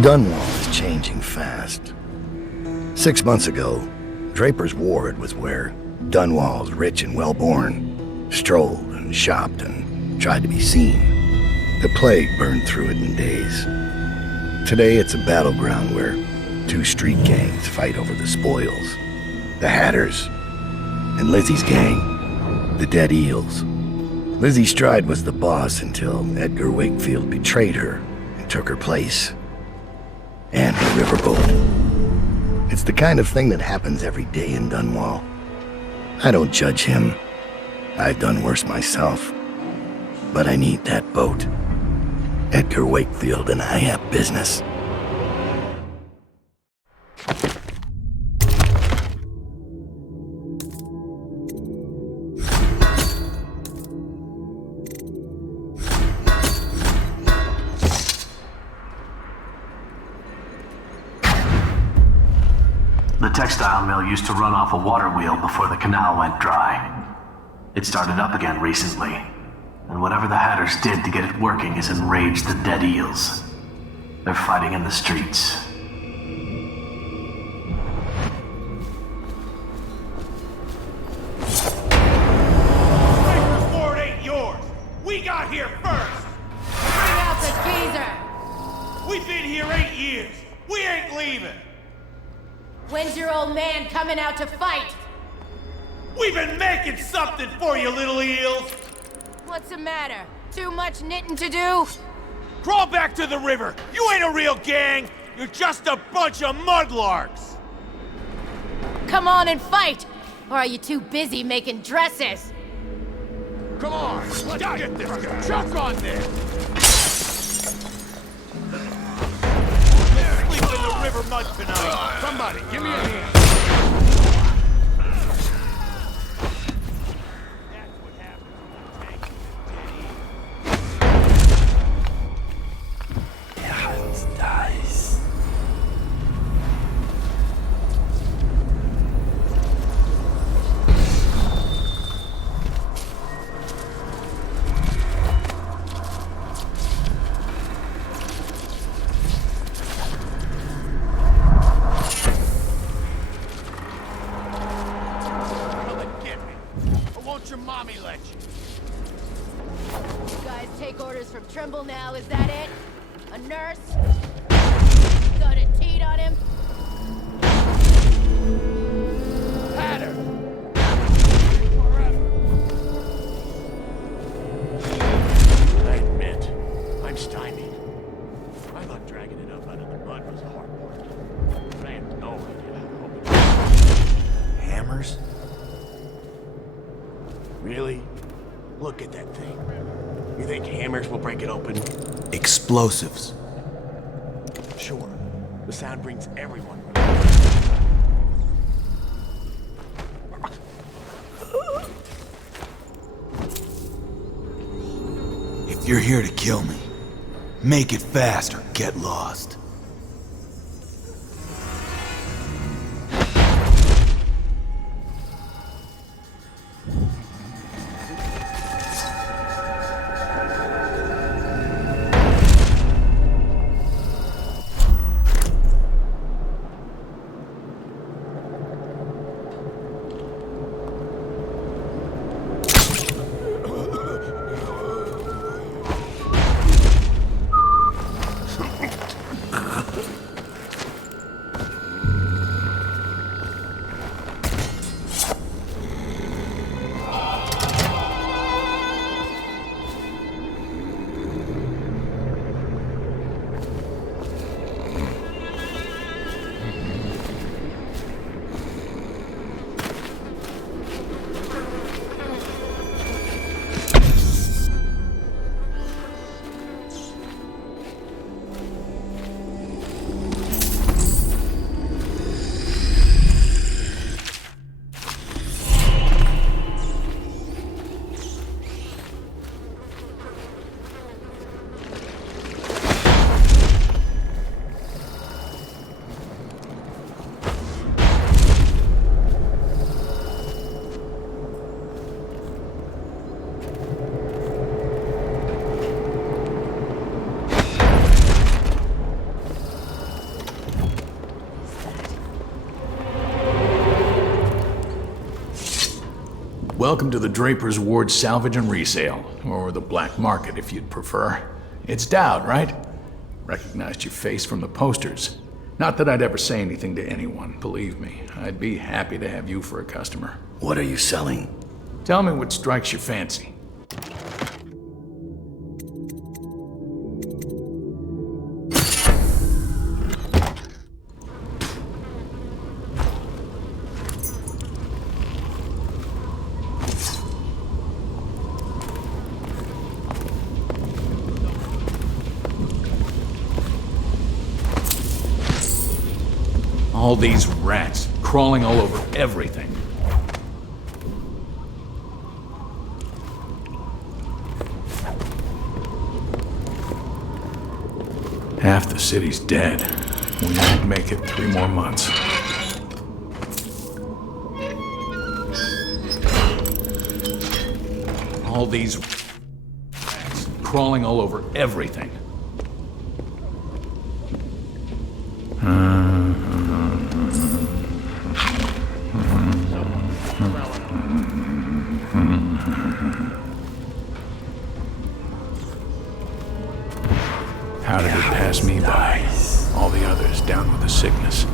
DUNWALL is changing fast. 6 months ago, Draper's Ward was where DUNWALL's rich and well-born strolled and shopped and tried to be seen. The plague burned through it in days. Today it's a battleground where two street gangs fight over the spoils. The Hatters and Lizzie's gang, the Dead Eels. Lizzie Stride was the boss until Edgar Wakefield betrayed her and took her place. And the riverboat. It's the kind of thing that happens every day in DUNWALL. I don't judge him. I've done worse myself. But I need that boat. Edgar Wakefield and I have business. The textile mill used to run off a water wheel before the canal went dry. It started up again recently, and whatever the Hatters did to get it working has enraged the Dead Eels. They're fighting in the streets. Draper's Ward ain't yours! We got here first! Bring out the geezer! We've been here 8 years! We ain't leaving! When's your old man coming out to fight? We've been making something for you, little eels! What's the matter? Too much knitting to do? Crawl back to the river! You ain't a real gang! You're just a bunch of mudlarks! Come on and fight! Or are you too busy making dresses? Come on, let's get this guy! Chuck on there! Sleep in the river mud tonight! Somebody, give me a hand! That's what happens when you tank the Der Hans dies. Come and get me! Or won't your mommy let you? You guys take orders from Trimble now, is that it? A nurse? Got a teat on him? Hatter! I admit, I'm stymied. I thought dragging it up out of the mud was hard work. But I had no idea how to open it. Hammers? Really? Look at that thing. You think hammers will break it open? Explosives. Sure. The sound brings everyone. If you're here to kill me, make it fast or get lost. Welcome to the Draper's Ward Salvage and Resale, or the Black Market if you'd prefer. It's Dowd, right? Recognized your face from the posters. Not that I'd ever say anything to anyone, believe me. I'd be happy to have you for a customer. What are you selling? Tell me what strikes your fancy. All these rats crawling all over everything. Half the city's dead. We won't make it 3 more months. All these rats crawling all over everything. How did it pass me by? All the others down with the sickness.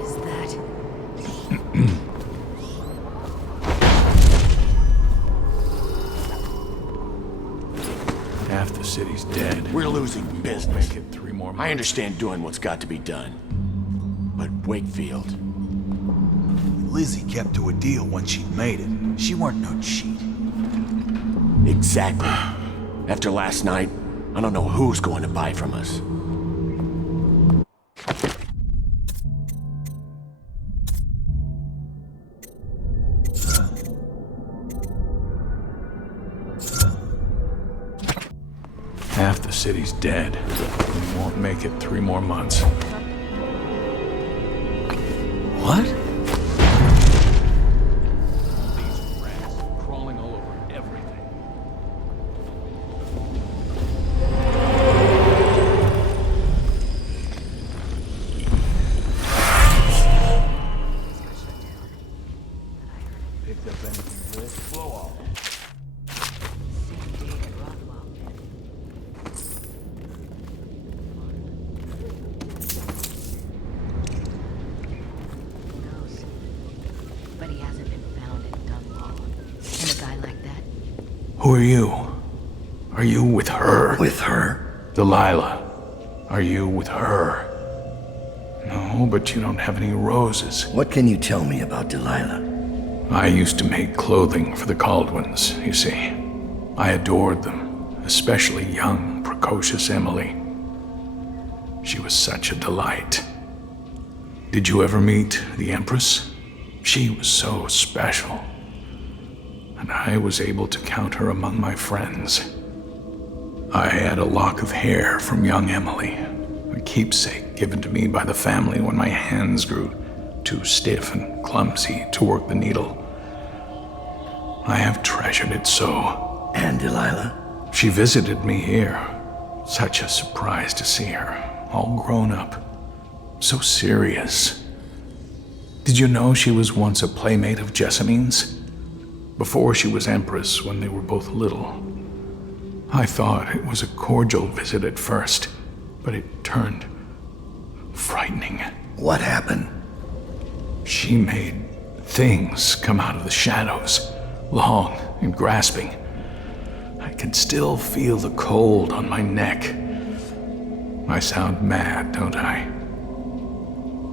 Is that... Half the city's dead. We're losing business. Make it 3 more months. I understand doing what's got to be done. But Wakefield... Lizzie kept to a deal once she'd made it. She weren't no cheat. Exactly. After last night, I don't know who's going to buy from us. Half the city's dead. We won't make it 3 more months. What? These rats crawling all over everything. Picked up anything good? Blow off. But he hasn't been found in DUNWALL. And a guy like that, Who are you? Are you with her? With her? Delilah. Are you with her? No, but you don't have any roses. What can you tell me about Delilah? I used to make clothing for the Caldwins, you see. I adored them, especially young, precocious Emily. She was such a delight. Did you ever meet the Empress? She was so special. And I was able to count her among my friends. I had a lock of hair from young Emily, a keepsake given to me by the family when my hands grew too stiff and clumsy to work the needle. I have treasured it so. And Delilah? She visited me here. Such a surprise to see her, all grown up. So serious. Did you know she was once a playmate of Jessamine's? Before she was Empress, when they were both little. I thought it was a cordial visit at first, but it turned frightening. What happened? She made things come out of the shadows, long and grasping. I can still feel the cold on my neck. I sound mad, don't I?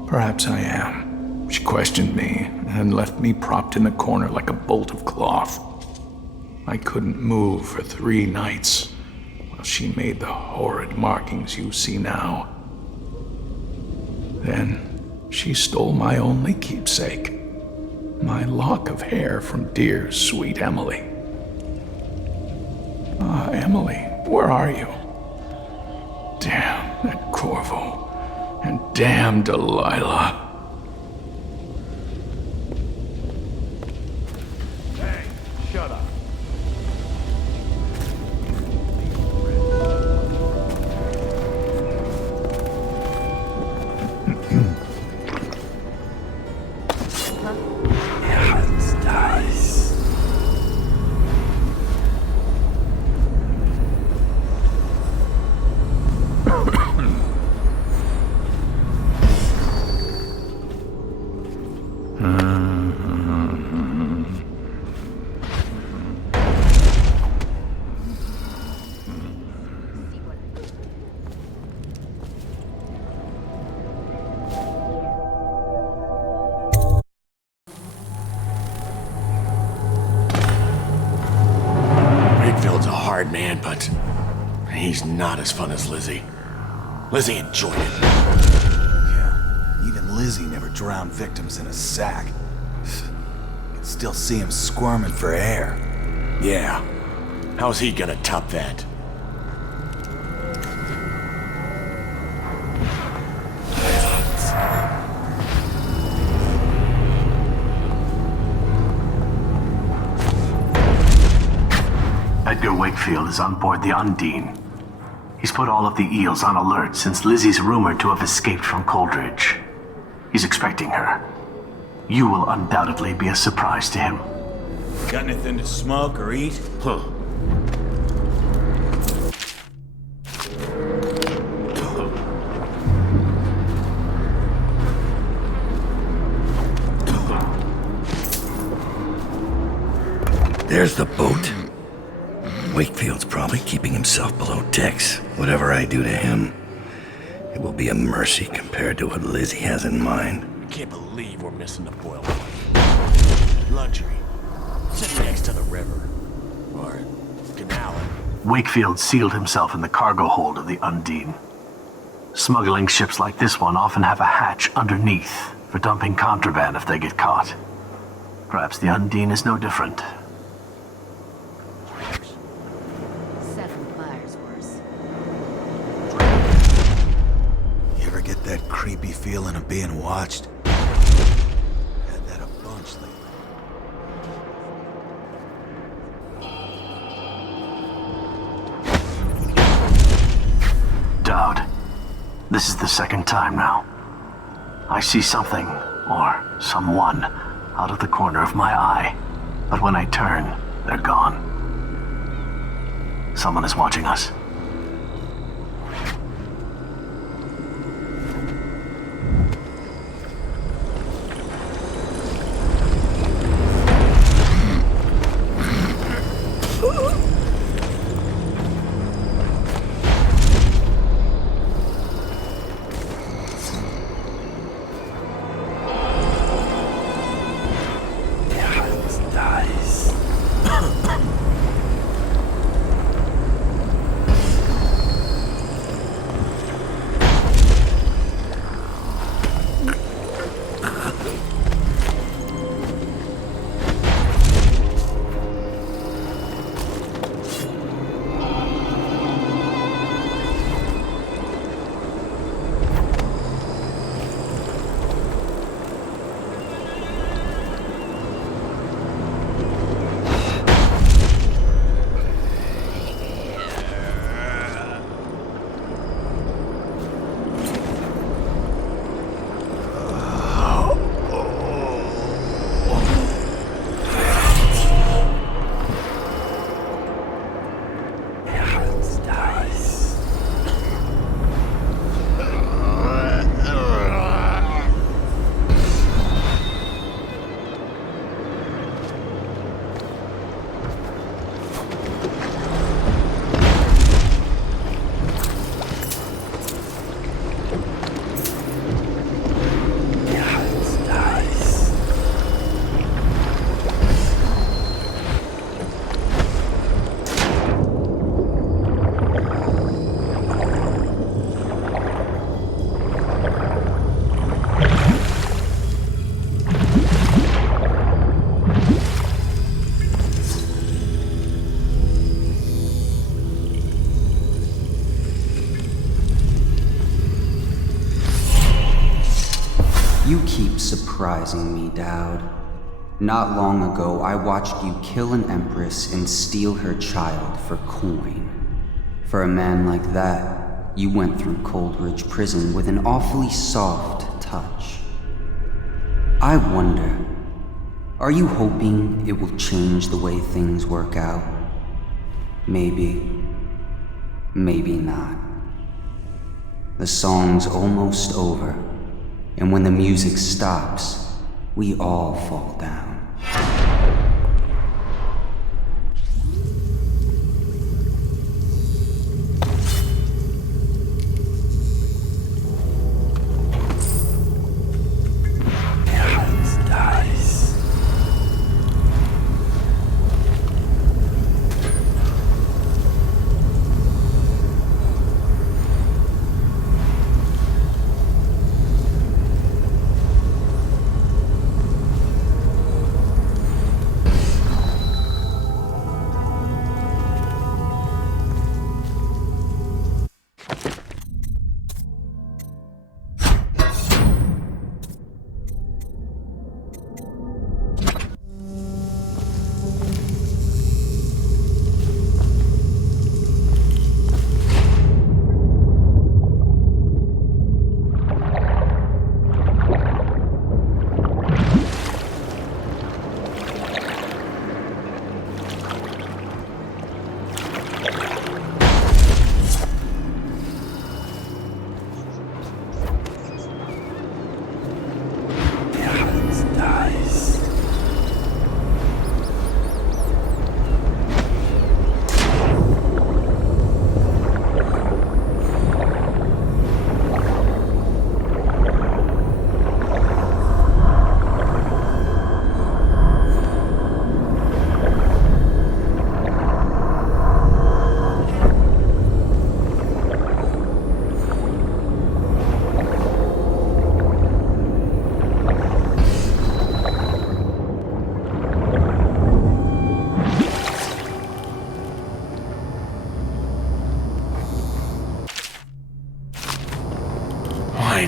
Perhaps I am. She questioned me and left me propped in the corner like a bolt of cloth. I couldn't move for 3 nights while she made the horrid markings you see now. Then she stole my only keepsake, my lock of hair from dear, sweet Emily. Ah, Emily, where are you? Damn that Corvo, and damn Delilah. Hey, shut up. Wakefield's a hard man, but he's not as fun as Lizzie. Lizzie enjoyed it. Yeah, even Lizzie never drowned victims in a sack. Can still see him squirming for air. Yeah. How's he gonna top that? Edgar Wakefield is on board the Undine. He's put all of the EELS on alert since Lizzie's rumored to have escaped from Coldridge. He's expecting her. You will undoubtedly be a surprise to him. Got anything to smoke or eat? Huh. There's the boat. Wakefield's probably keeping himself below decks. Whatever I do to him, it will be a mercy compared to what Lizzie has in mind. I can't believe we're missing the boil point. Luxury. Sitting next to the river. Or canal. Wakefield sealed himself in the cargo hold of the Undine. Smuggling ships like this one often have a hatch underneath for dumping contraband if they get caught. Perhaps the Undine is no different. 7 fires worse. You ever get that creepy feeling of being watched? Had that a bunch lately. Dowd, this is the second time now. I see something, or someone, out of the corner of my eye. But when I turn, they're gone. Someone is watching us. You keep surprising me, Dowd. Not long ago, I watched you kill an empress and steal her child for coin. For a man like that, you went through Coldridge Prison with an awfully soft touch. I wonder, are you hoping it will change the way things work out? Maybe. Maybe not. The song's almost over. And when the music stops, we all fall down.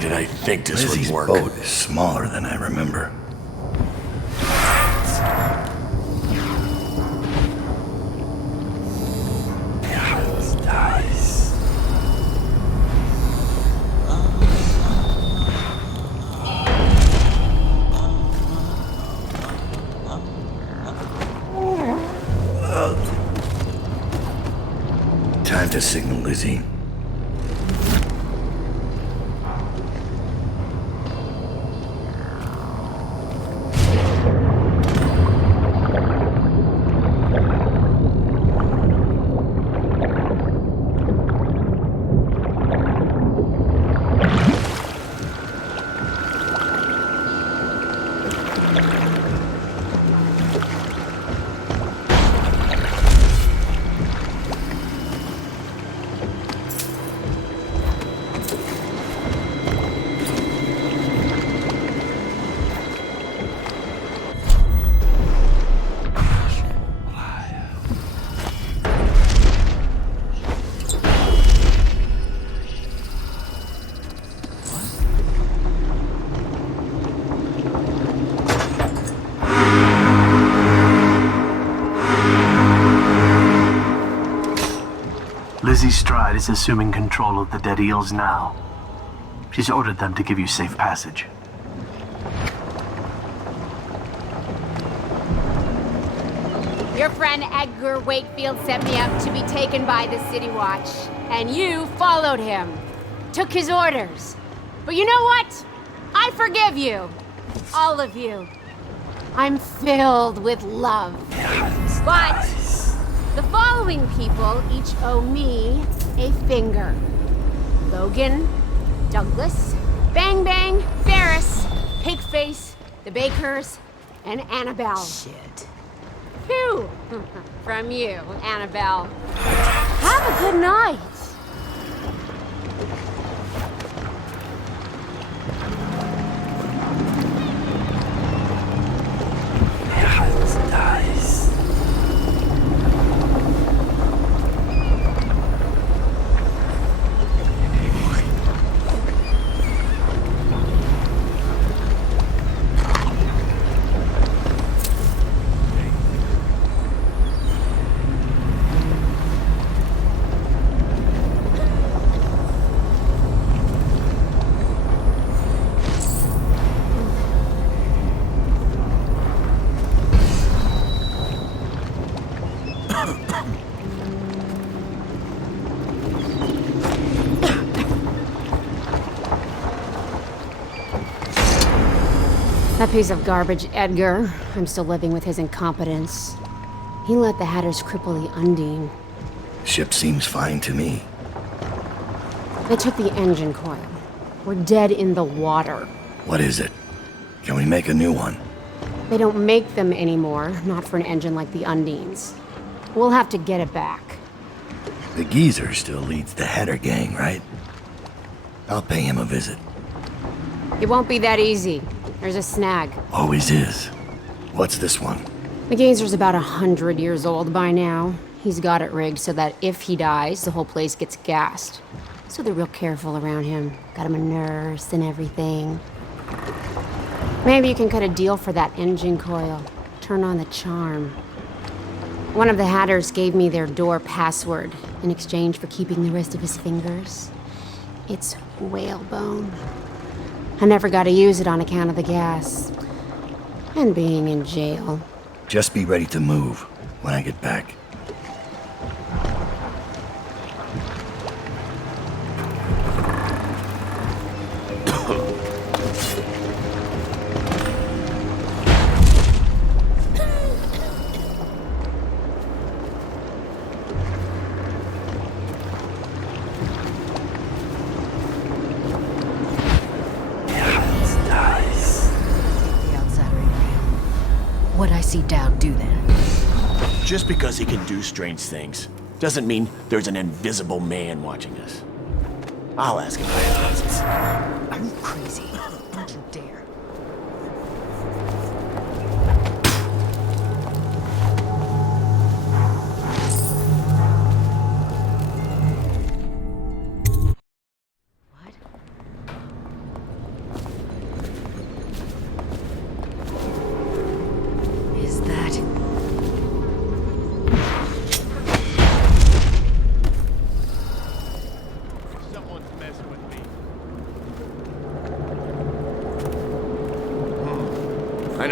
did I think this Lizzie's would work? boat is smaller than I remember. Time to signal Lizzie. Lizzie Stride is assuming control of the dead eels now. She's ordered them to give you safe passage. Your friend Edgar Wakefield sent me up to be taken by the City Watch, and you followed him. Took his orders. But you know what? I forgive you. All of you. I'm filled with love. But the following people each owe me a finger. Logan, Douglas, Bang Bang, Ferris, Pigface, the Bakers, and Annabelle. Shit. Phew! From you, Annabelle. Have a good night. That piece of garbage, Edgar. I'm still living with his incompetence. He let the Hatters cripple the Undine. Ship seems fine to me. They took the engine coil. We're dead in the water. What is it? Can we make a new one? They don't make them anymore, not for an engine like the Undine's. We'll have to get it back. The geezer still leads the Hatter gang, right? I'll pay him a visit. It won't be that easy. There's a snag. Always is. What's this one? The Gazer's about 100 years old by now. He's got it rigged so that if he dies, the whole place gets gassed. So they're real careful around him. Got him a nurse and everything. Maybe you can cut a deal for that engine coil. Turn on the charm. One of the Hatters gave me their door password in exchange for keeping the rest of his fingers. It's whalebone. I never got to use it on account of the gas. And being in jail. Just be ready to move when I get back. What'd I see Dowd do then? Just because he can do strange things doesn't mean there's an invisible man watching us. I'll ask him how he does it. Are you crazy? Don't you dare.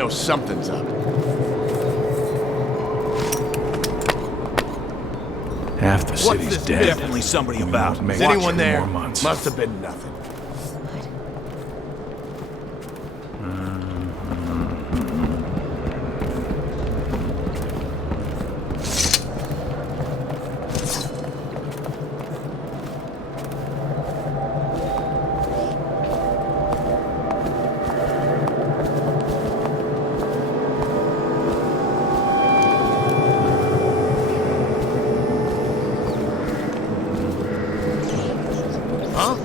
know something's up. Half the What's city's this dead. Definitely somebody about. May Is watch anyone it there? more months. Must have been nothing. Huh?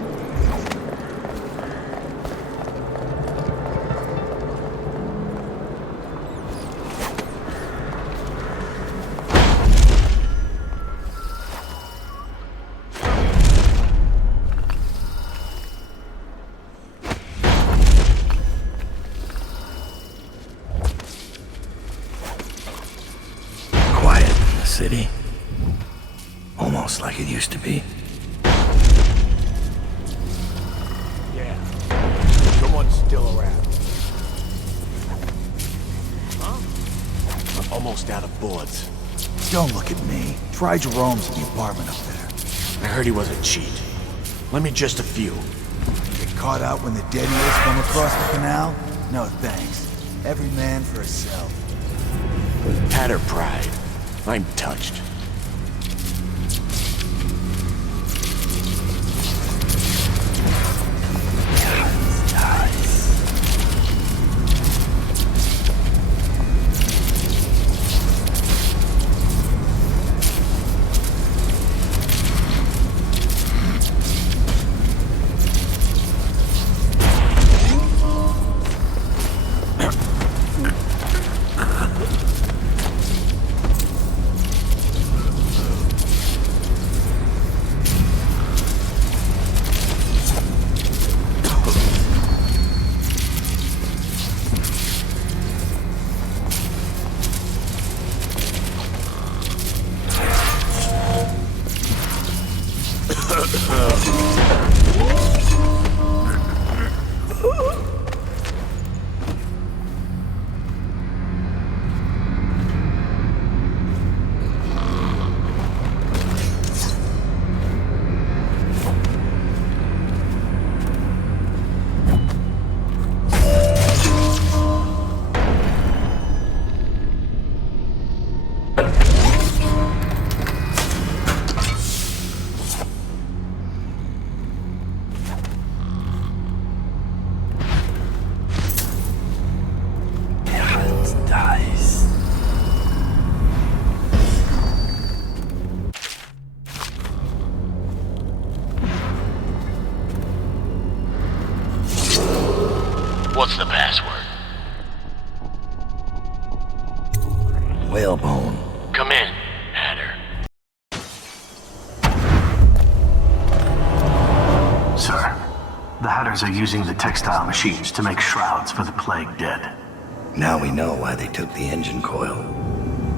Quiet in the city. Almost like it used to be. Yeah. Someone's still around. Huh? I'm almost out of bullets. Don't look at me. Try Jerome's in the apartment up there. I heard he was a cheat. Lend me just a few. Get caught out when the dead eels come across the canal? No thanks. Every man for himself. Hatter pride. I'm touched. What's the password? Whalebone. Come in, Hatter. Sir, the Hatters are using the textile machines to make shrouds for the plague dead. Now we know why they took the engine coil.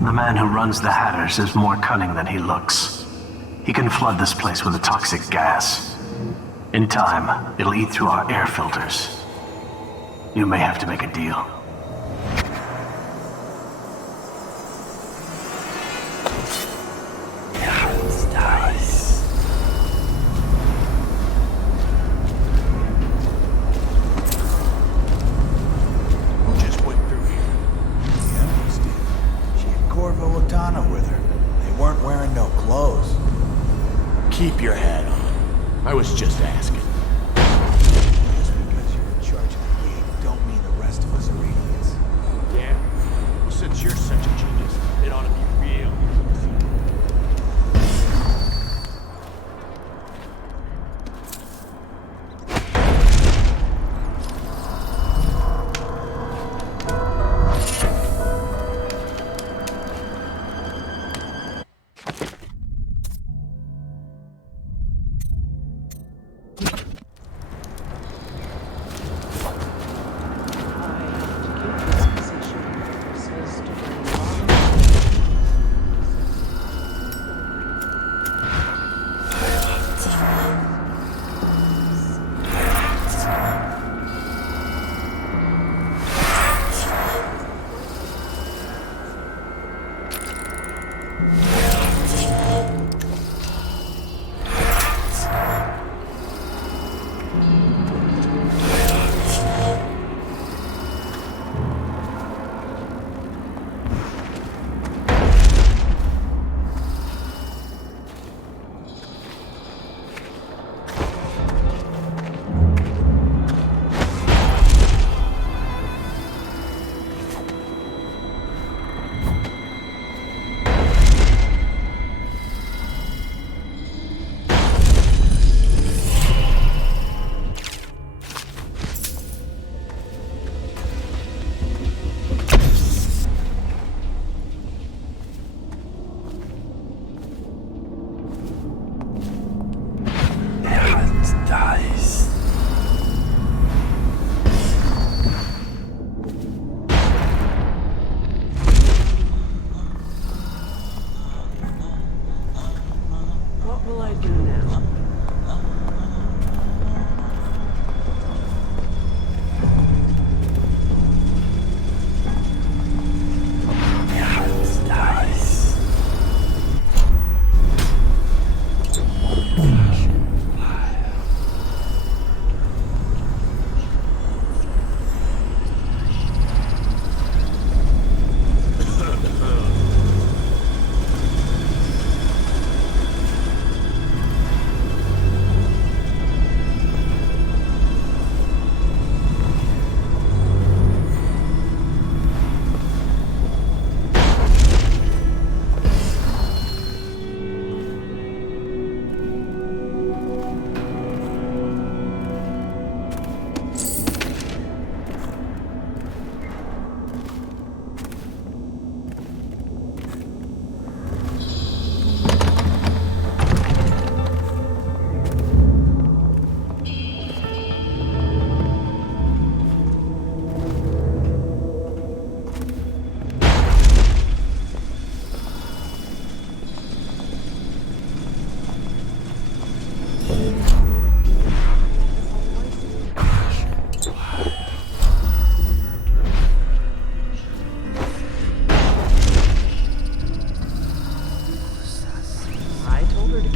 The man who runs the Hatters is more cunning than he looks. He can flood this place with a toxic gas. In time, it'll eat through our air filters. You may have to make a deal. Who just went through here? The Empress did. She had Corvo Latana with her. They weren't wearing no clothes. Keep your hat on. I was just asking. Just because you're in charge of the gate don't mean the rest of us are idiots. Yeah. Well, since you're such a genius, it ought to be real easy.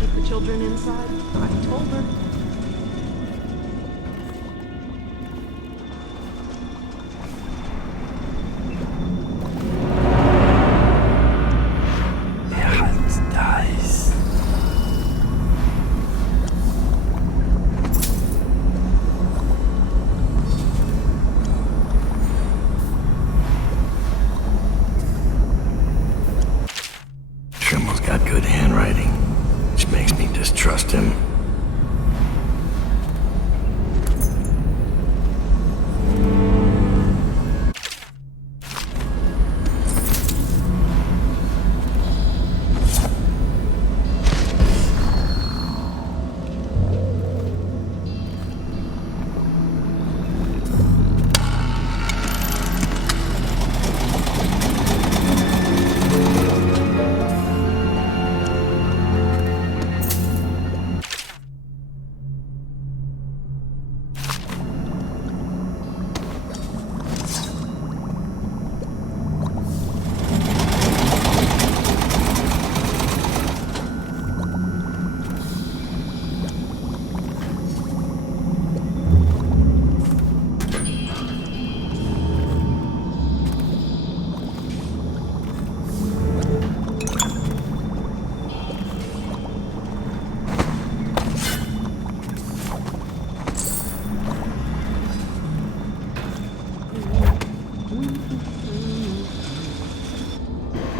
keep the children inside. I told her. Trimble's got good handwriting, which makes me distrust him.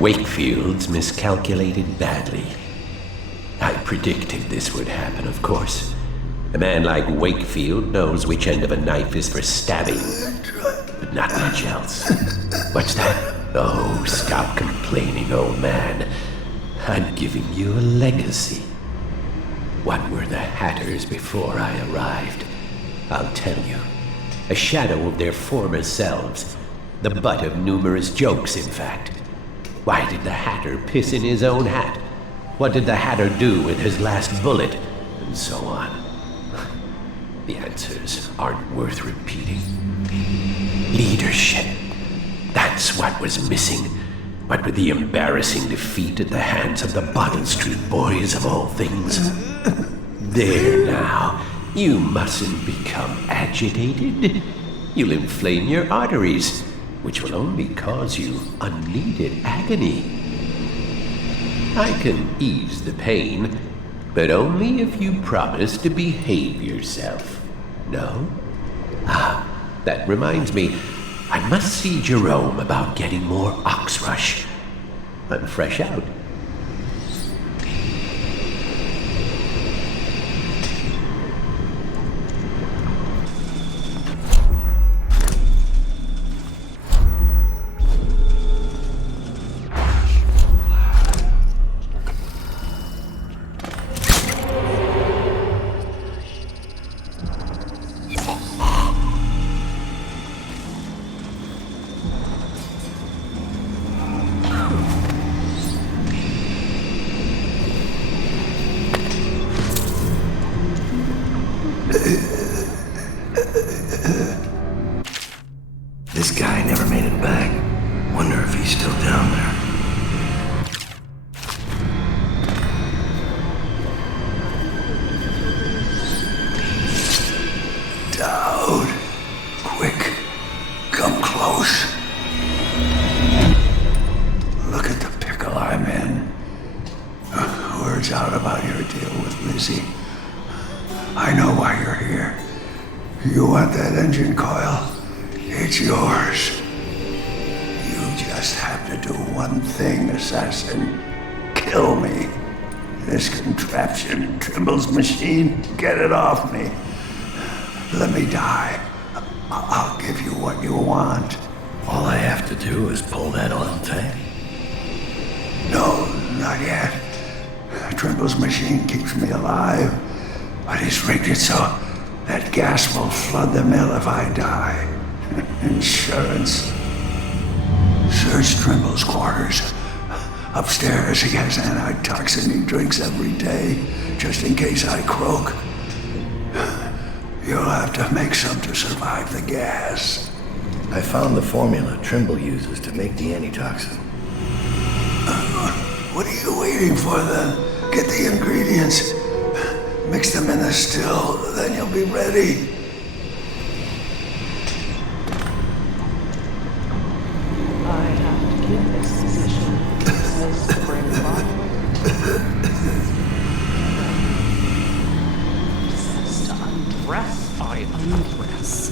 Wakefield's miscalculated badly. I predicted this would happen, of course. A man like Wakefield knows which end of a knife is for stabbing, but not much else. What's that? Oh, stop complaining, old man. I'm giving you a legacy. What were the Hatters before I arrived? I'll tell you. A shadow of their former selves. The butt of numerous jokes, in fact. Why did the Hatter piss in his own hat? What did the Hatter do with his last bullet? And so on. The answers aren't worth repeating. Leadership. That's what was missing. What with the embarrassing defeat at the hands of the Bottle Street Boys of all things. There now. You mustn't become agitated. You'll inflame your arteries, which will only cause you unneeded agony. I can ease the pain, but only if you promise to behave yourself. No? Ah, that reminds me, I must see Jerome about getting more Oxrush. I'm fresh out. This guy never made it back. Wonder if he's still down there. Dowd. Quick. Come close. Look at the pickle I'm in. Word's out about your deal with Lizzie. I know why you're here. You want that engine coil? It's yours. You just have to do one thing, assassin. Kill me. This contraption, Trimble's machine, get it off me. Let me die. I'll give you what you want. All I have to do is pull that oil tank? No, not yet. Trimble's machine keeps me alive, but he's rigged it so that gas will flood the mill if I die. Insurance. Search Trimble's quarters. Upstairs, he has antitoxin he drinks every day, just in case I croak. You'll have to make some to survive the gas. I found the formula Trimble uses to make the antitoxin. What are you waiting for, then? Get the ingredients. Mix them in the still, then you'll be ready. I have to keep this position, says Brigmore. Says to undress, I undress.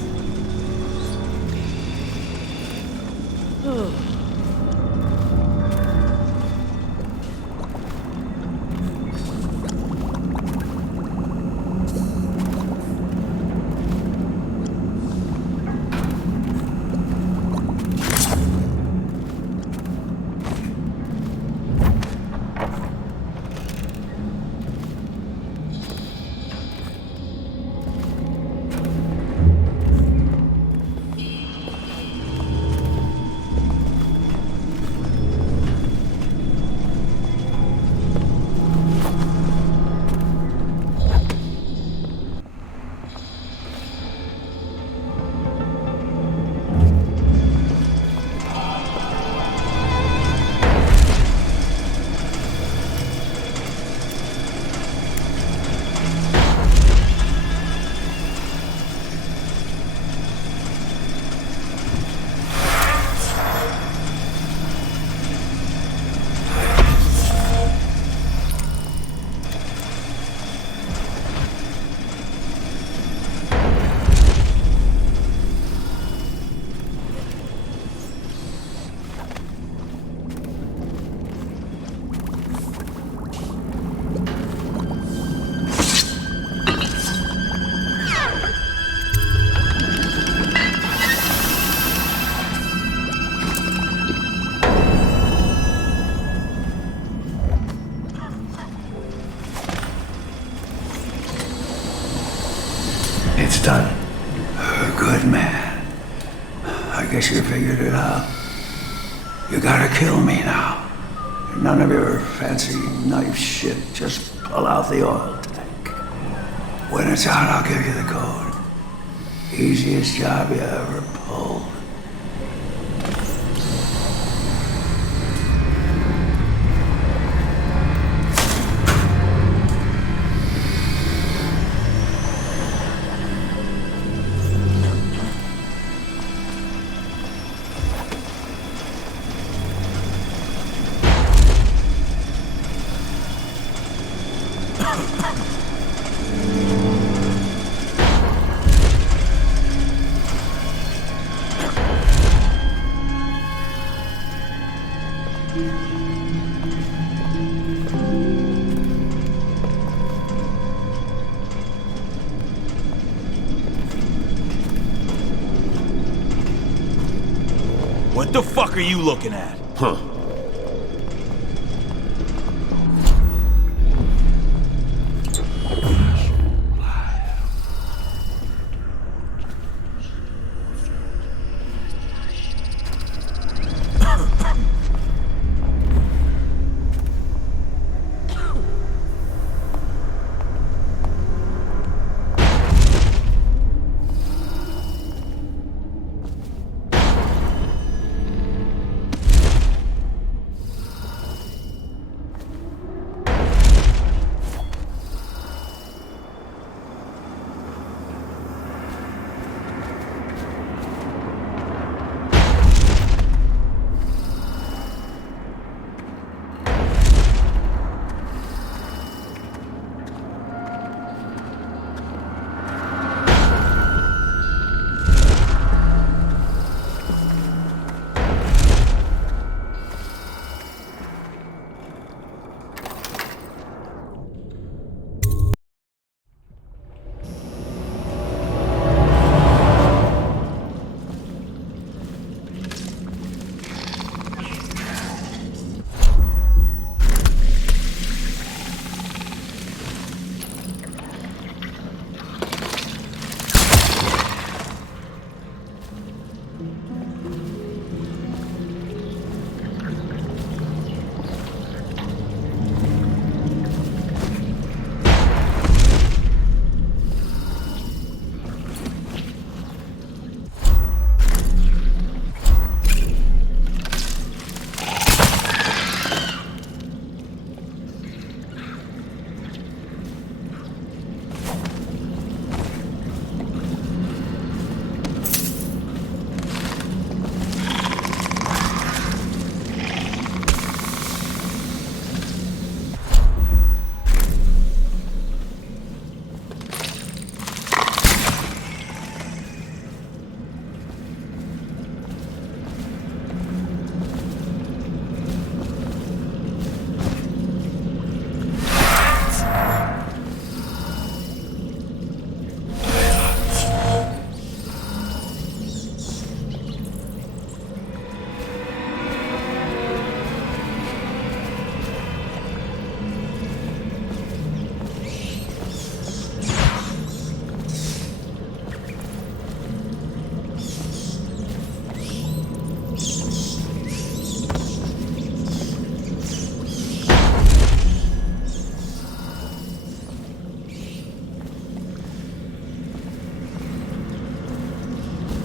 It's done. Good man. I guess you figured it out. You gotta kill me now. None of your fancy knife shit. Just pull out the oil tank. When it's out, I'll give you the code. Easiest job you ever pulled. What the fuck are you looking at? Huh.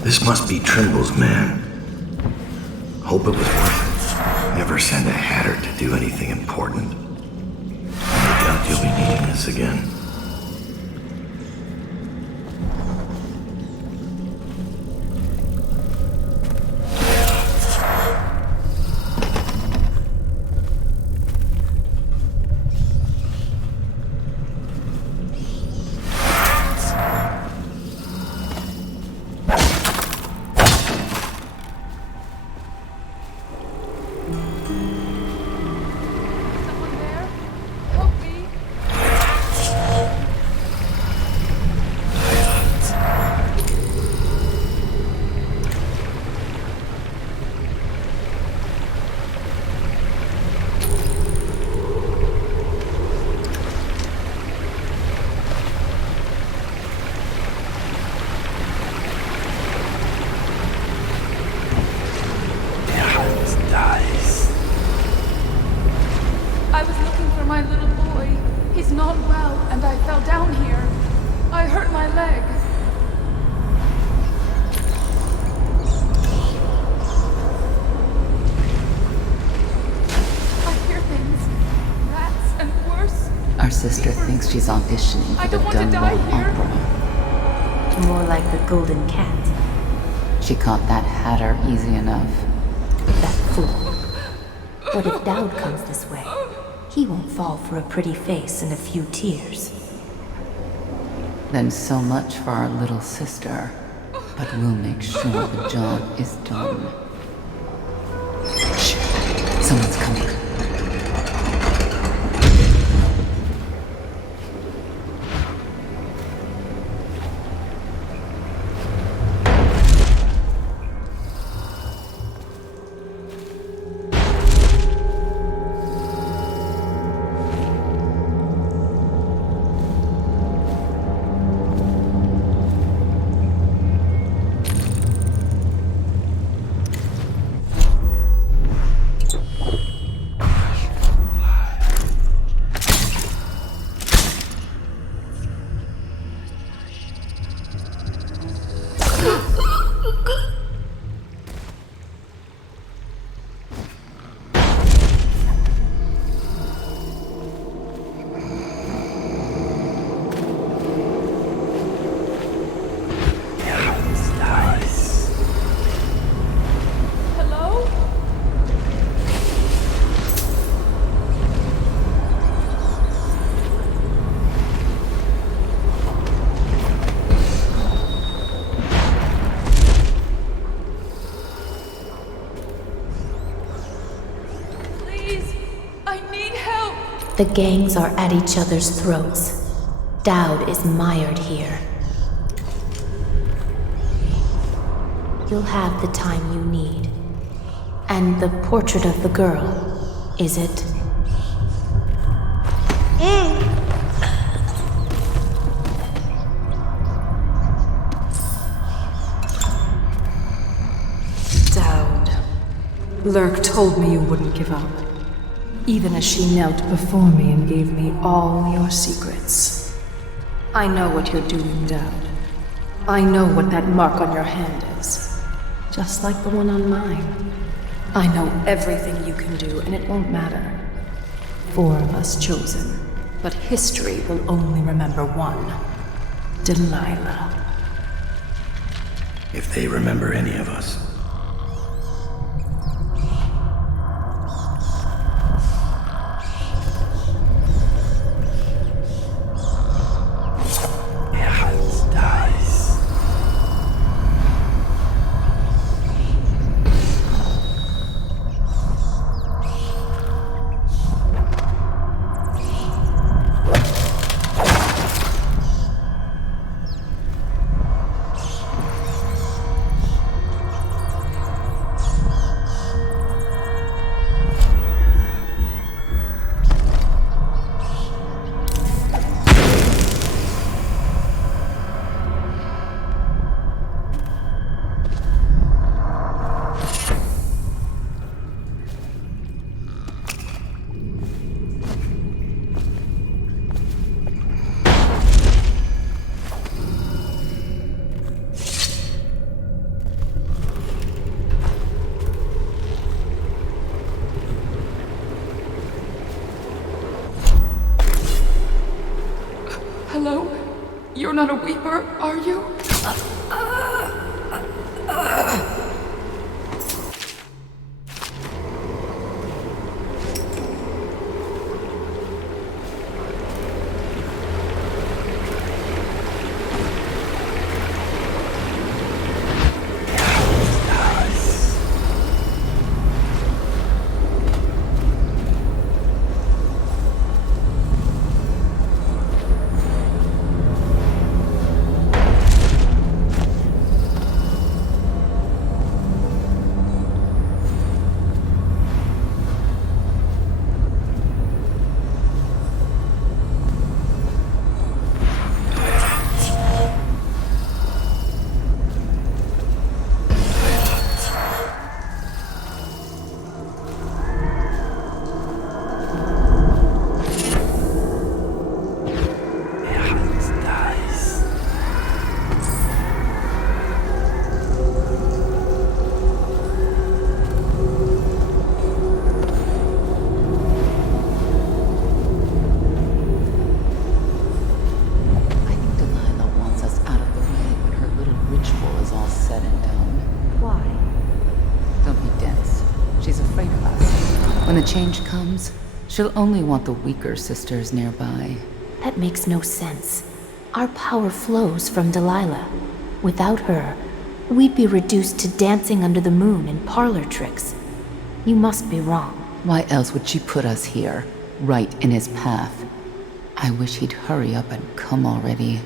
This must be Trimble's man. Hope it was worth it. Never send a Hatter to do anything important. I doubt you'll be needing this again. Sister thinks she's auditioning for the DUNWALL opera. More like the Golden Cat. She caught that Hatter easy enough. That fool. What if Dowd comes this way? He won't fall for a pretty face and a few tears. Then so much for our little sister. But we'll make sure the job is done. Shh! Someone's coming. The gangs are at each other's throats. Dowd is mired here. You'll have the time you need. And the portrait of the girl, is it? Dowd. Lurk told me you wouldn't give up. Even as she knelt before me and gave me all your secrets. I know what you're doing, Dowd. I know what that mark on your hand is. Just like the one on mine. I know everything you can do, and it won't matter. 4 of us chosen, but history will only remember one. Delilah. If they remember any of us. Hello? You're not a weeper, are you? When the change comes, she'll only want the weaker sisters nearby. That makes no sense. Our power flows from Delilah. Without her, we'd be reduced to dancing under the moon and parlor tricks. You must be wrong. Why else would she put us here, right in his path? I wish he'd hurry up and come already.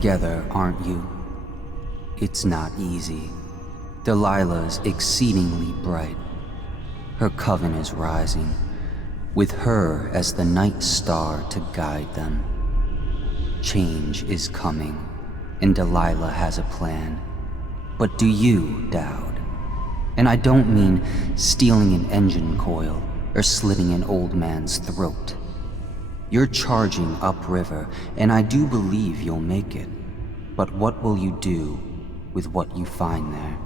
together, aren't you? It's not easy. Delilah's exceedingly bright. Her coven is rising, with her as the night star to guide them. Change is coming, and Delilah has a plan. But do you, Dowd? And I don't mean stealing an engine coil or slitting an old man's throat. You're charging upriver, and I do believe you'll make it. But what will you do with what you find there?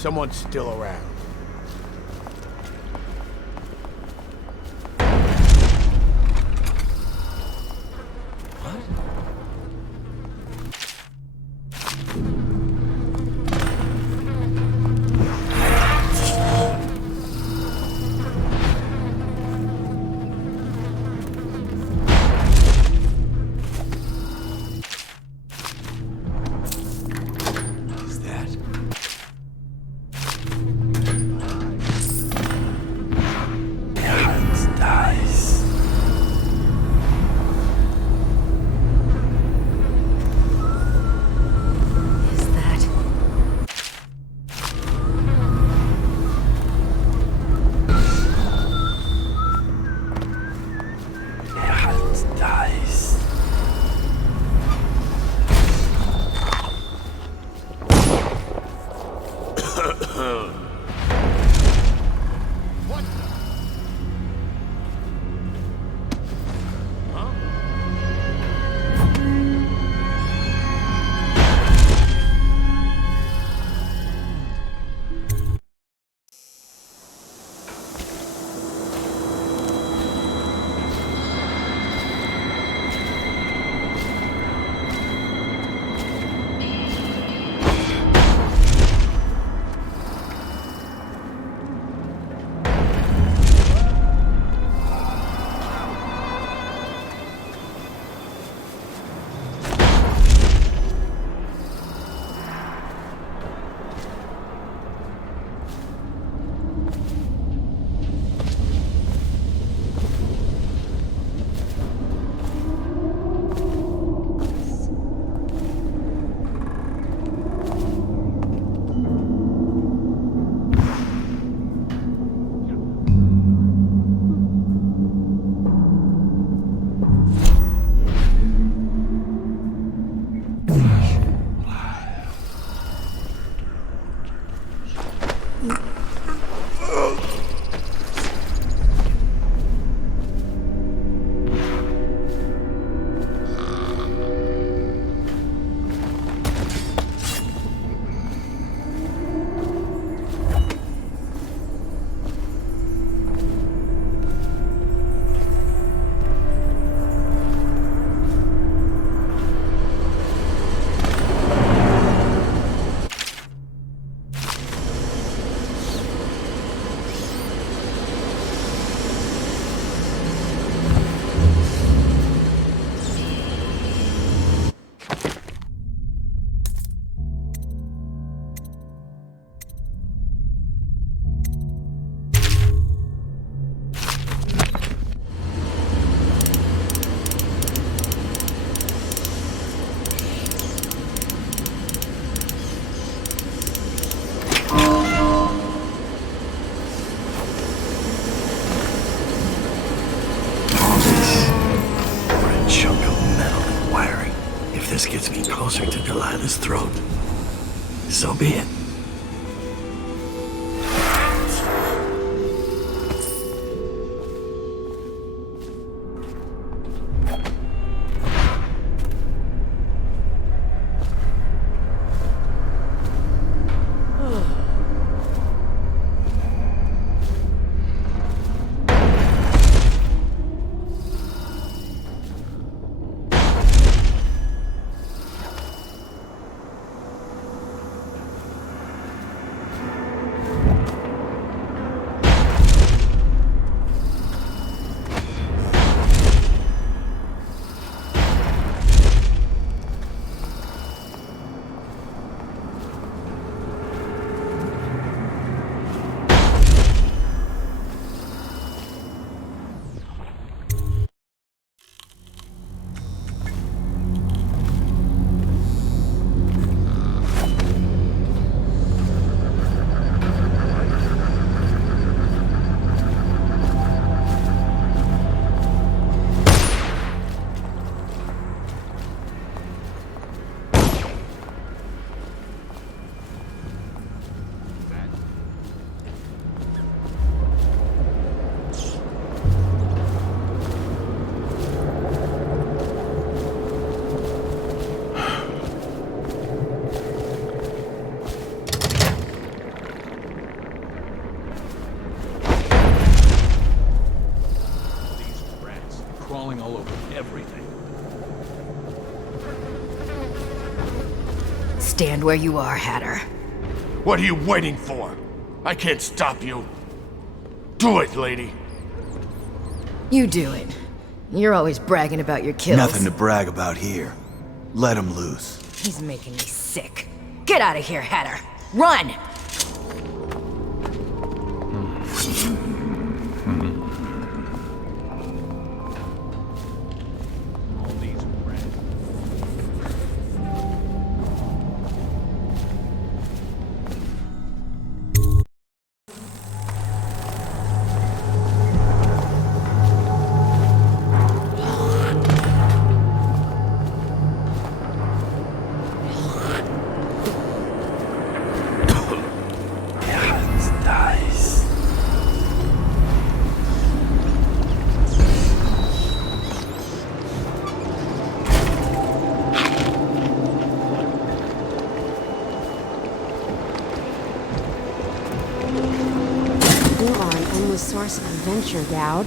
Someone's still around. this gets me closer to Delilah's throat, so be it. Crawling all over everything. Stand where you are, Hatter. What are you waiting for? I can't stop you. Do it, lady. You do it. You're always bragging about your kills. Nothing to brag about here. Let him loose. He's making me sick. Get out of here, Hatter. Run! Source of adventure, Dowd.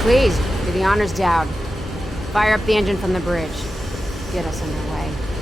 Please, do the honors, Dowd. Fire up the engine from the bridge. Get us underway.